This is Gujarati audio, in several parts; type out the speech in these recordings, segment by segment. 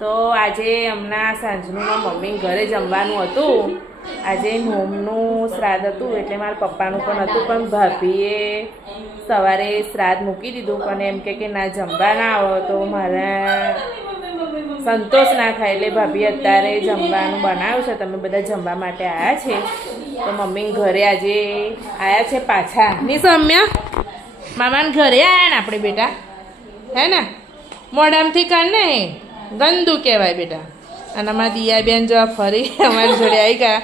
તો આજે હમણાં સાંજનું મમ્મી ઘરે જમવાનું હતું. આજે નોમનું શ્રાદ્ધ હતું એટલે મારા પપ્પાનું પણ હતું, પણ ભાભીએ સવારે શ્રાદ્ધ મૂકી દીધું. પણ એમ કે ના જમવા ના આવો તો મારા સંતોષ ના થાય, એટલે ભાભી અત્યારે જમવાનું બનાવ્યું છે. તમે બધા જમવા માટે આવ્યા છે તો મમ્મી ઘરે આજે આવ્યા છે પાછા. ની સમ્યા મામાને ઘરે આવ્યા ને આપણે બેટા, હે ને? મોઢામથી કાઢ ને, ગંદુ કહેવાય બેટા. અને અમારા દિયાબેન જો ફરી અમારી જોડે આવી ગયા.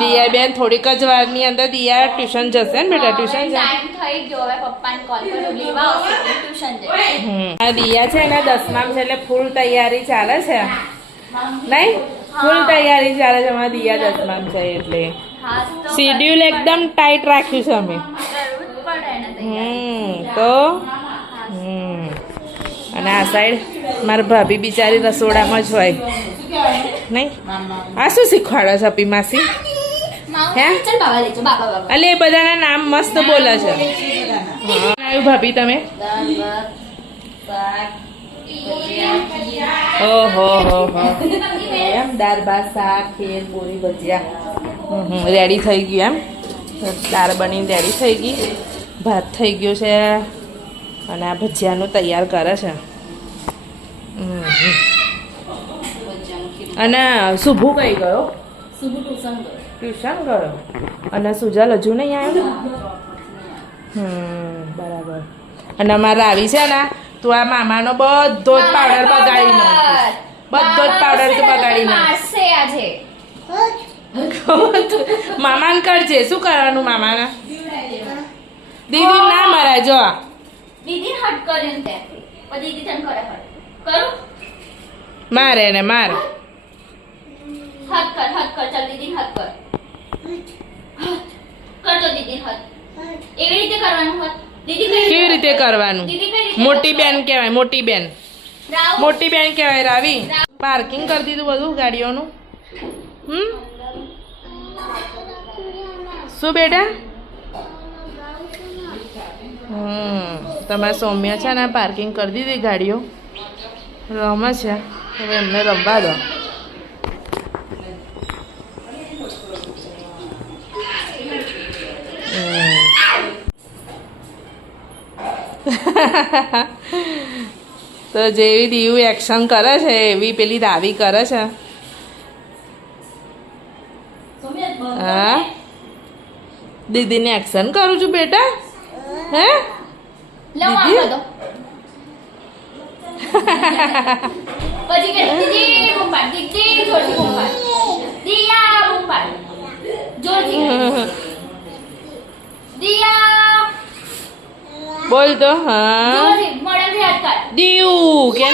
દિયાબેન થોડીક જ વારની અંદર દિયા ટ્યુશન જશે ને બેટા? ટ્યુશન જાય. દિયા છે એના 10માં છે એટલે ફૂલ તૈયારી ચાલે છે, નહીં? ફૂલ તૈયારી ચાલે છે અમારા દિયા 10માં છે એટલે શેડ્યુલ એકદમ ટાઈટ રાખ્યું છે અમે. તો અને આ સાઈડ મારા ભાભી બિચારી રસોડામાં જ હોય, નહીં? આ શું શીખવાડે છે અપી માસી? હે અલે એ બધાના નામ મસ્ત બોલે છે. આવ્યું ભાભી તમે? ઓહો હો એમ દાળ ભાત શાક ખીર પૂરી ભજીયા રેડી થઈ ગયું એમ? દાળ બનીને રેડી થઈ ગઈ, ભાત થઈ ગયો છે અને આ ભજીયાનું તૈયાર કરે છે. અને શુભુ કઈ ગયો? ટ્યુશન ગયો. અને સુજલ હજુ નહીં આવ્યો? બરાબર. અને અમારે આવી છે ને તું આ મામાનો બધો જ પાવડર બગાડી નાખ, બધો જ પાવડર તું બગાડી નાખ. મામાને કરજે. શું કરવાનું મામાને? દીદી ના મરાય. જો દીદી હટ કર્યું તે પછી દીદી તને કરે હટ કરું મારે ને માર હટ કર ચાલ દીદી હટ કર કર તો દીદી હટ એવી રીતે કરવાનું હટ દીદી કેવી રીતે કરવાનું? મોટી બેન કહેવાય, મોટી બેન, મોટી બેન કહેવાય. રાવી પાર્કિંગ કરી દીધું બધું ગાડીઓનું. શું બેટા? તમારા સૌમ્ય છે ને પાર્કિંગ કરી દીધી ગાડીઓ, રમે છે. હવે એમને રમવા દો. તો જેવી દીવું એક્શન કરે છે એવી પેલી રાવી કરે છે. હા દીદીને એક્શન કરું છું બેટા. હે પછી કે દીદી બુમ્પા દીદી જોરથી બુમ્પા દિયા બુમ્પા જોરથી દિયા બોલ તો. હા જોરથી મોઢાથી હાથ કાઢ દીવું કે